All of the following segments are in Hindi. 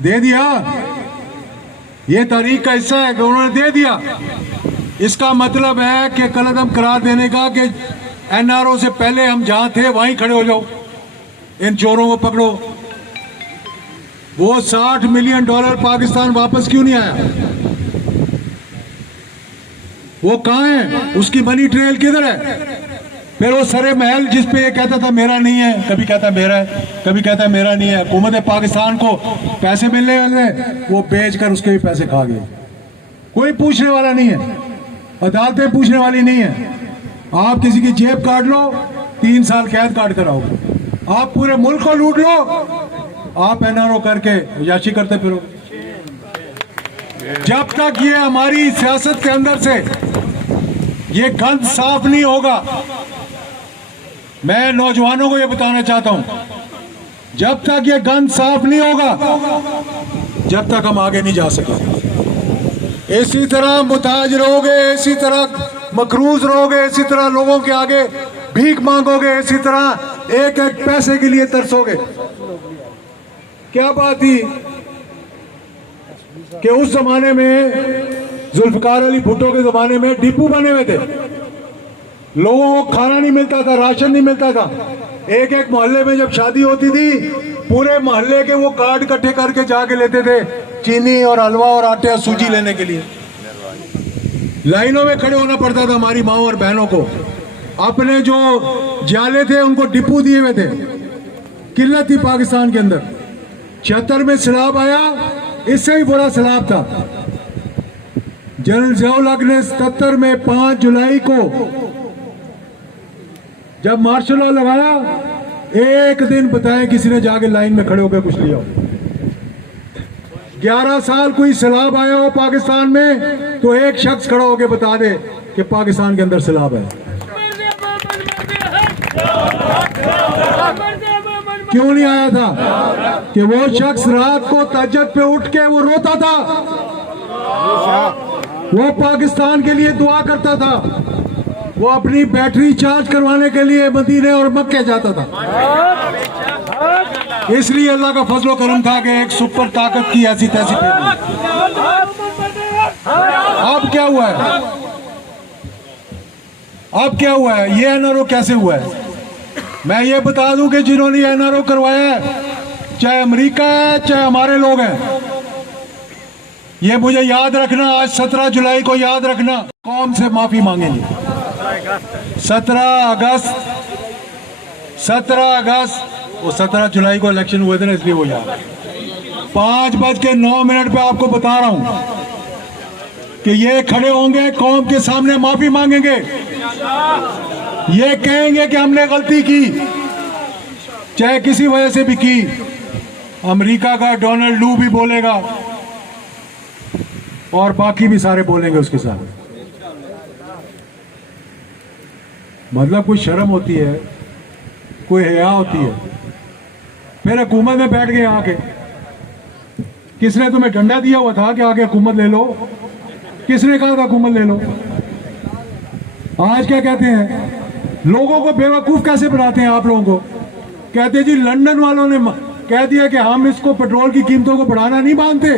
दे दिया, ये तारीख का हिस्सा है कि उन्होंने दे दिया। इसका मतलब है कि कलअदम करार देने का कि एनआरओ से पहले हम जहां थे वहीं खड़े हो जाओ, इन चोरों को पकड़ो। वो $60 मिलियन पाकिस्तान वापस क्यों नहीं आया? वो कहां है? उसकी मनी ट्रेल किधर है? फिर वो सरे महल जिस पे ये कहता था मेरा नहीं है, कभी कहता मेरा है, कभी कहता मेरा नहीं है। हुकूमत पाकिस्तान को पैसे मिलने वाले, वो बेचकर उसके भी पैसे खा गए। कोई पूछने वाला नहीं है, अदालतें पूछने वाली नहीं है। आप किसी की जेब काट लो, 3 साल कैद काट कर आओगे। आप पूरे मुल्क को लूट लो, आप एनआरओ करके याशी करते फिरो। जब तक ये हमारी सियासत के अंदर से ये गंद साफ नहीं होगा, मैं नौजवानों को ये बताना चाहता हूं, जब तक ये गंद साफ नहीं होगा, जब तक हम आगे नहीं जा सके। इसी तरह मुताज रहोगे, इसी तरह मकरूज रहोगे, इसी तरह लोगों के आगे भीख मांगोगे, इसी तरह एक एक पैसे के लिए तरसोगे। क्या बात थी कि उस जमाने में, जुल्फकार अली भुट्टो के जमाने में डिपो बने हुए थे, लोगों को खाना नहीं मिलता था, राशन नहीं मिलता था। एक एक मोहल्ले में जब शादी होती थी, पूरे मोहल्ले के वो कार्ड इकट्ठे करके जाके लेते थे चीनी और हलवा और आटे और सूजी लेने के लिए। लाइनों में खड़े होना पड़ता था हमारी माओ और बहनों को। अपने जो जाले थे उनको डिपो दिए हुए थे। किल्लत थी पाकिस्तान के अंदर। 76 में सैलाब आया, इससे भी बड़ा सैलाब था। जनरल ज़ियाउल-हक ने 77 में 5 जुलाई को जब मार्शल लॉ लगाया, एक दिन बताएं किसी ने जाके लाइन में खड़े होकर कुछ लिया हो। 11 साल कोई सैलाब आया हो पाकिस्तान में तो एक शख्स खड़ा होकर बता दे कि पाकिस्तान के अंदर सैलाब है। क्यों नहीं आया था? कि वो शख्स रात को तहज्जुद पे उठ के वो रोता था, वो पाकिस्तान के लिए दुआ करता था, वो अपनी बैटरी चार्ज करवाने के लिए मदीने और मक्के जाता था। इसलिए अल्लाह का फजलो करम था कि एक सुपर ताकत की ऐसी तैसी पैदा। अब क्या हुआ है? अब क्या हुआ है? ये एनआरओ कैसे हुआ है? मैं ये बता दूं कि जिन्होंने एनआरओ करवाया है, चाहे अमेरिका है चाहे हमारे लोग हैं, ये मुझे याद रखना, आज 17 जुलाई को याद रखना, कौम से माफी मांगेंगे। 17 अगस्त वो 17 जुलाई को इलेक्शन हुए थे ना, इसलिए वो याद। 5:09 पे आपको बता रहा हूं कि ये खड़े होंगे, कौम के सामने माफी मांगेंगे, ये कहेंगे कि हमने गलती की, चाहे किसी वजह से भी की। अमेरिका का डोनाल्ड लू भी बोलेगा और बाकी भी सारे बोलेंगे उसके साथ। मतलब कोई शर्म होती है, कोई हया होती है। फिर हुकूमत में बैठ गए आके। किसने तुम्हें डंडा दिया हुआ था कि आके हुकूमत ले लो? किसने कहा था हुकूमत ले लो? आज क्या कहते हैं? लोगों को बेवकूफ कैसे बनाते हैं आप लोगों को? कहते हैं जी लंदन वालों ने कह दिया कि हम इसको पेट्रोल की कीमतों को बढ़ाना नहीं मानते,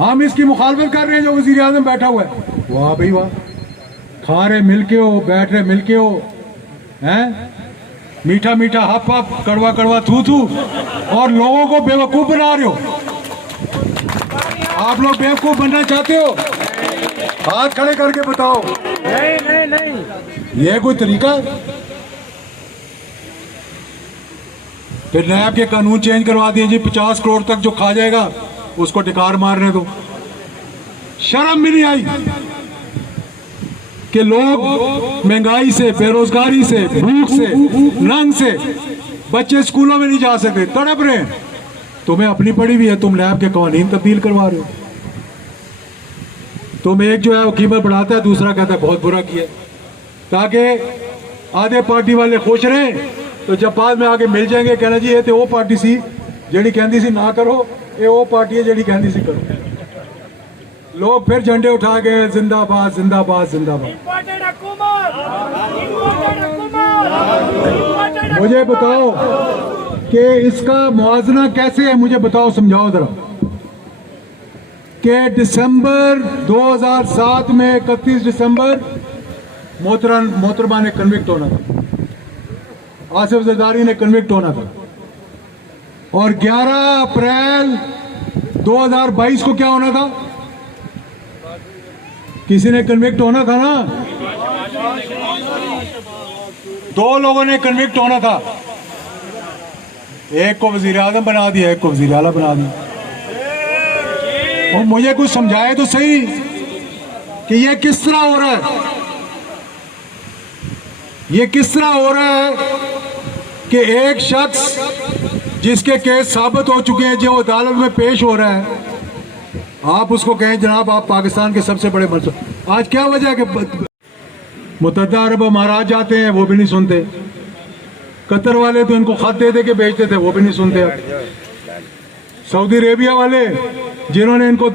हम इसकी मुखालफत कर रहे हैं जो वज़ीर आज़म बैठा हुआ है। वाह भाई वाह, खा रहे मिलके हो, बैठ रहे मिलके हो, हैं? मीठा मीठा हप हप, कड़वा कड़वा थू थू, और लोगों को बेवकूफ बना रहे हो। आप लोग बेवकूफ बनना चाहते हो? हाथ खड़े करके बताओ। नहीं नहीं नहीं, ये कोई तरीका है? फिर नैब के कानून चेंज करवा दिए जी, 50 करोड़ तक जो खा जाएगा उसको टिकार मारने दो। शर्म भी नहीं आई कि लोग महंगाई से, बेरोजगारी से, भूख से, नंग से, बच्चे स्कूलों में नहीं जा सकते, तड़प रहे हैं। तुम्हें अपनी पड़ी हुई है, तुम नैब के कानून तब्दील करवा रहे हो। तुम एक जो है वो कीमत बढ़ाता है, दूसरा कहता है बहुत बुरा किया, ताकि आधे पार्टी वाले खुश रहें। तो जब बाद में आगे मिल जाएंगे, कहना जी ये तो वो पार्टी सी जी कहती सी ना करो, ये वो पार्टी है जी कहती सी करो। लोग फिर झंडे उठा के जिंदाबाद जिंदाबाद जिंदाबाद। मुझे बताओ कि इसका मुआवजा कैसे है, मुझे बताओ, समझाओ जरा। कि दिसंबर 2007 में 31 दिसंबर मोहतरमा ने कन्विक्ट होना था, आसिफ जरदारी ने कन्विक्ट होना था, और 11 अप्रैल 2022 को क्या होना था? किसी ने कन्विक्ट होना था ना, दो लोगों ने कन्विक्ट होना था, एक को वजीर आजम बना दिया, एक को वजीर आला बना दिया। और मुझे कुछ समझाए तो सही कि ये किस तरह हो रहा है, ये किस तरह हो रहा है कि एक शख्स जिसके केस साबित हो चुके हैं, जो अदालत में पेश हो रहा है, आप उसको कहें जनाब आप पाकिस्तान के सबसे बड़े मंसूर। आज क्या वजह है कि मुत्तहदा अरब अमारात जाते हैं, वो भी नहीं सुनते। कतर वाले तो इनको खत दे दे के भेजते थे, वो भी नहीं सुनते। सऊदी अरेबिया वाले जिन्होंने इनको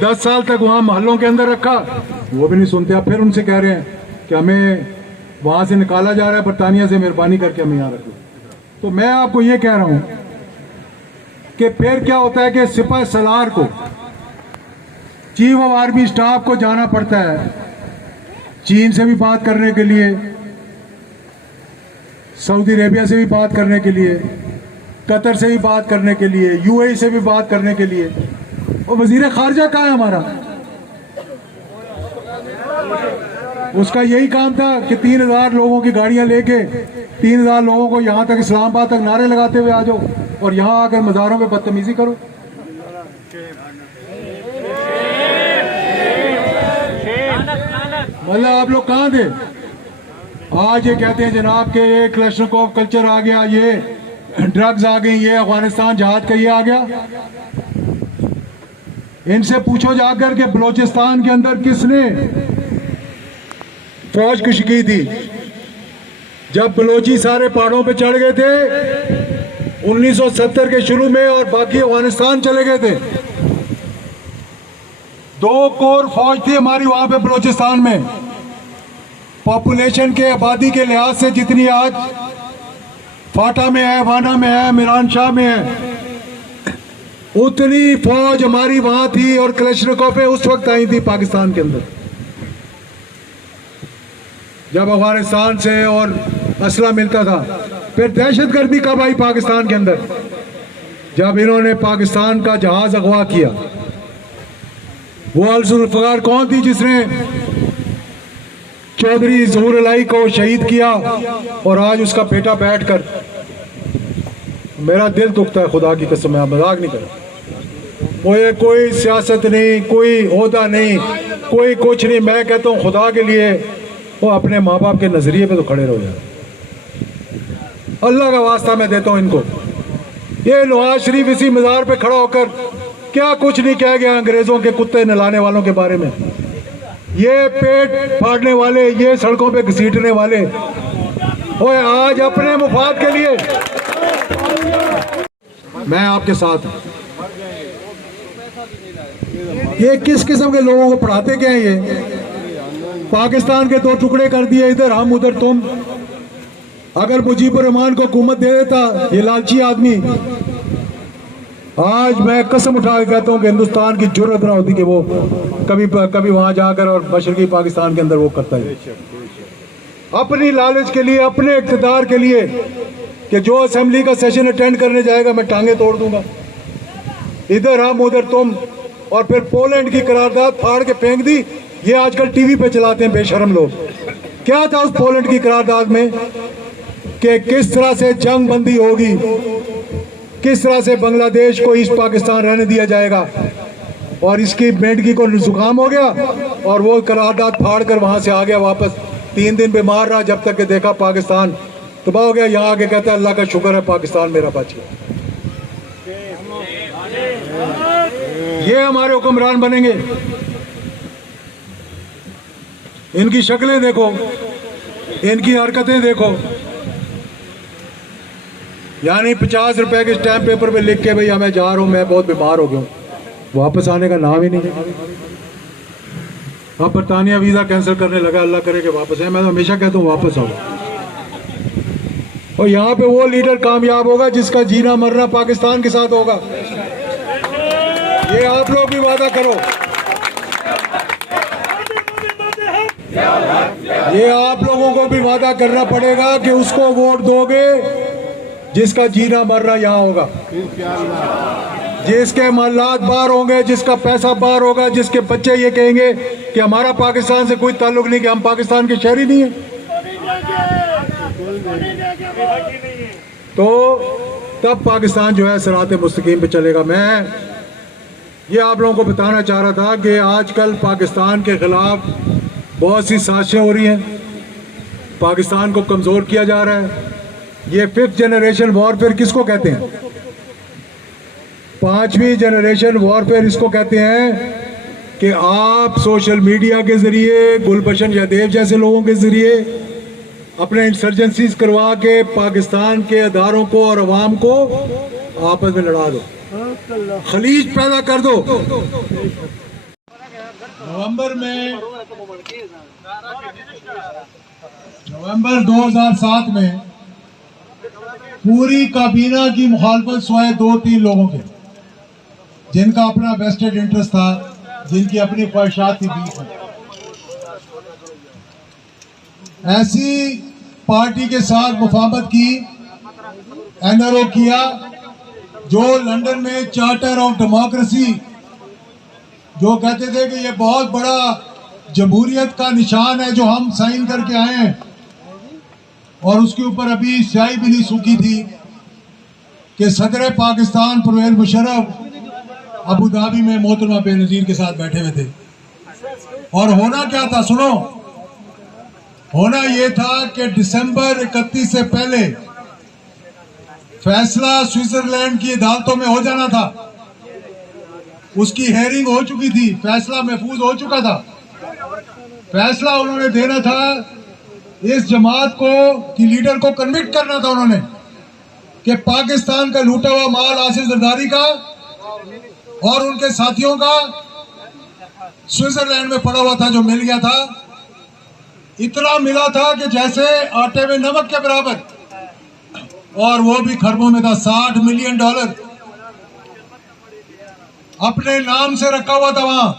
10 साल तक वहाँ महलों के अंदर रखा, वो भी नहीं सुनते। अब फिर उनसे कह रहे हैं कि हमें वहाँ से निकाला जा रहा है, बरतानिया से, मेहरबानी करके हमें यहाँ रखो। तो मैं आपको ये कह रहा हूँ कि फिर क्या होता है कि सिपह सलार को, चीफ ऑफ आर्मी स्टाफ को जाना पड़ता है चीन से भी बात करने के लिए, सऊदी अरेबिया से भी बात करने के लिए, कतर से भी बात करने के लिए, यूएई से भी बात करने के लिए। और वजीर खारजा कहाँ है हमारा? उसका यही काम था कि 3000 लोगों की गाड़ियां लेके 3000 लोगों को यहां तक, इस्लामाबाद तक नारे लगाते हुए आ जाओ और यहां आकर मज़ारों में बदतमीजी करो। मतलब आप लोग कहाँ थे? आज ये कहते हैं जनाब के ये क्लैशनकोव कल्चर आ गया, ये ड्रग्स आ गई, ये अफगानिस्तान जहाज का ये आ गया। इनसे पूछो जाकर के बलोचिस्तान के अंदर किसने फौज कुछ की थी? जब बलोची सारे पहाड़ों पे चढ़ गए थे 1970 के शुरू में और बाकी अफगानिस्तान चले गए थे। 2 कोर फौज थी हमारी वहां पे बलोचिस्तान में। पॉपुलेशन के, आबादी के लिहाज से जितनी आज फाटा में है, वाना में है, मिरान शाह में है, उतनी फौज हमारी वहां थी और क्लैशनकोवें उस वक्त आई थी पाकिस्तान के अंदर, जब अफगानिस्तान से और असला मिलता था। फिर दहशतगर्दी कब आई पाकिस्तान के अंदर? जब इन्होंने पाकिस्तान का जहाज अगवा किया। वो अल जुल्फकार कौन थी जिसने चौधरी ज़हूर अलाई को शहीद किया और आज उसका बेटा बैठकर, मेरा दिल दुखता है खुदा की कसम, मैं मजाक नहीं कर रहा। मुझे कोई सियासत नहीं, कोई ओहदा नहीं, कोई कुछ नहीं। मैं कहता हूँ खुदा के लिए वो अपने माँ बाप के नजरिए पे तो खड़े रहो यार। अल्लाह का वास्ता मैं देता हूँ इनको। ये नवाज शरीफ इसी मज़ार पे खड़ा होकर क्या कुछ नहीं कह गया अंग्रेजों के कुत्ते नहलाने वालों के बारे में, ये पेट फाड़ने वाले, ये सड़कों पे घसीटने वाले। ओए आज अपने मुफाद के लिए मैं आपके साथ। ये किस किस्म के लोगों को पढ़ाते क्या है? ये पाकिस्तान के 2 टुकड़े कर दिए, इधर हम उधर तुम। अगर मुजीबुर रहमान को हुकूमत दे देता ये लालची आदमी, आज मैं कसम उठा के कहता हूँ कि हिंदुस्तान की जुर्रत ना होती कि वो कभी वहां जाकर और मशरकी पाकिस्तान के अंदर वो करता है अपनी लालच के लिए, अपने इक़्तिदार के लिए, कि जो असेंबली का सेशन अटेंड करने जाएगा मैं टांगे तोड़ दूंगा। इधर हम उधर तुम। और फिर पोलैंड की करारदाद फाड़ के फेंक दी। ये आजकल टीवी पे चलाते हैं बेशरम लोग। क्या था उस पोलैंड की करारदाद में कि किस तरह से जंग बंदी होगी, किस तरह से बांग्लादेश को ईस्ट पाकिस्तान रहने दिया जाएगा। और इसकी मेंढकी को जुकाम हो गया और वो करारदाद फाड़ कर वहां से आ गया वापस। 3 दिन बीमार रहा जब तक कि देखा पाकिस्तान तबाह हो गया। यहाँ आके कहता है अल्लाह का शुक्र है पाकिस्तान मेरा बच गया। ये हमारे हुक्मरान बनेंगे? इनकी शक्लें देखो, इनकी हरकतें देखो। यानी 50 रुपए के स्टैम्प पेपर पे लिख के भैया मैं जा रहा हूं, मैं बहुत बीमार हो गया हूं, वापस आने का नाम ही नहीं। अब बरतानिया वीज़ा कैंसिल करने लगा, अल्लाह करे कि वापस आए। मैं तो हमेशा कहता हूँ वापस आओ। और यहाँ पे वो लीडर कामयाब होगा जिसका जीना मरना पाकिस्तान के साथ होगा। ये आप लोग भी वादा करो, ये आप लोगों को भी वादा करना पड़ेगा कि उसको वोट दोगे जिसका जीना मरना यहाँ होगा, जिसके मालात बाहर होंगे, जिसका पैसा बाहर होगा, जिसके बच्चे ये कहेंगे कि हमारा पाकिस्तान से कोई ताल्लुक नहीं, कि हम पाकिस्तान के शहरी नहीं हैं। तो तब पाकिस्तान जो है सिराते मुस्तकीम पे चलेगा। मैं ये आप लोगों को बताना चाह रहा था कि आजकल पाकिस्तान के खिलाफ बहुत सी साजिशें हो रही हैं, पाकिस्तान को कमज़ोर किया जा रहा है। ये 5th जनरेशन वॉरफेयर किसको कहते हैं? 5वीं जनरेशन वॉरफेयर इसको कहते हैं कि आप सोशल मीडिया के ज़रिए, गुलबशन यादेव जैसे लोगों के ज़रिए अपने इंसर्जेंसीज करवा के पाकिस्तान के अदारों को और अवाम को आपस में लड़ा दो, खलीज पैदा कर दो। नवंबर 2007 में पूरी काबीना की मुखालफत सोए 2-3 लोगों के, जिनका अपना वेस्टेड इंटरेस्ट था, जिनकी अपनी ख्वाहिशात थी बीच में। ऐसी पार्टी के साथ मुफाहमत की, एनआरओ किया, जो लंदन में चार्टर ऑफ डेमोक्रेसी जो कहते थे कि ये बहुत बड़ा जमहूरियत का निशान है जो हम साइन करके आए हैं, और उसके ऊपर अभी स्याही भी नहीं सूखी थी कि सदर पाकिस्तान परवेज मुशर्रफ अबू धाबी में मोहतरमा बेनज़ीर के साथ बैठे हुए थे। और होना क्या था सुनो, होना ये था कि दिसंबर 31 से पहले फैसला स्विट्जरलैंड की अदालतों में हो जाना था। उसकी हेयरिंग हो चुकी थी, फैसला महफूज हो चुका था। फैसला उन्होंने देना था, इस जमात को की लीडर को कन्विक्ट करना था उन्होंने कि पाकिस्तान का लूटा हुआ माल आसिफ जरदारी का और उनके साथियों का स्विट्जरलैंड में पड़ा हुआ था, जो मिल गया था। इतना मिला था कि जैसे आटे में नमक के बराबर, और वो भी खरबों में था। $60 मिलियन अपने नाम से रखा हुआ था वहां।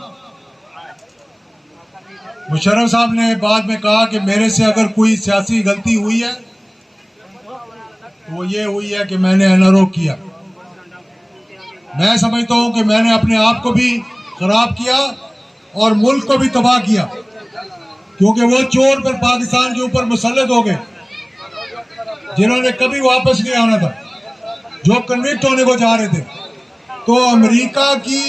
मुशर्रफ साहब ने बाद में कहा कि मेरे से अगर कोई सियासी गलती हुई है तो वो ये हुई है कि मैंने एनआरओ किया। मैं समझता हूं कि मैंने अपने आप को भी खराब किया और मुल्क को भी तबाह किया, क्योंकि वो चोर पर पाकिस्तान के ऊपर मुसल्लत हो गए, जिन्होंने कभी वापस नहीं आना था, जो कन्विक्ट होने को जा रहे थे। तो अमेरिका की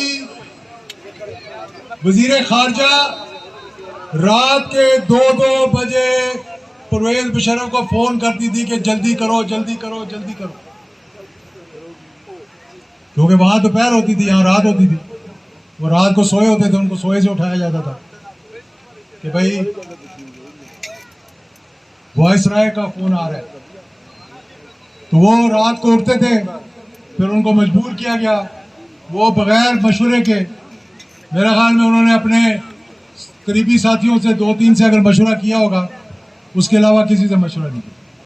वजीर खारजा रात के 2-2 बजे परवेज मुशर्रफ को फोन करती थी कि जल्दी करो, जल्दी करो, जल्दी करो, क्योंकि वहां दोपहर होती थी, यहाँ रात होती थी। वो रात को सोए होते थे, उनको सोए से उठाया जाता था कि भाई वायसराय का फोन आ रहा है। तो वो रात को उठते थे, फिर उनको मजबूर किया गया। वो बगैर मशवरे के, मेरे ख्याल में उन्होंने अपने करीबी साथियों से 2-3 से अगर मशवरा किया होगा, उसके अलावा किसी से मशवरा नहीं किया।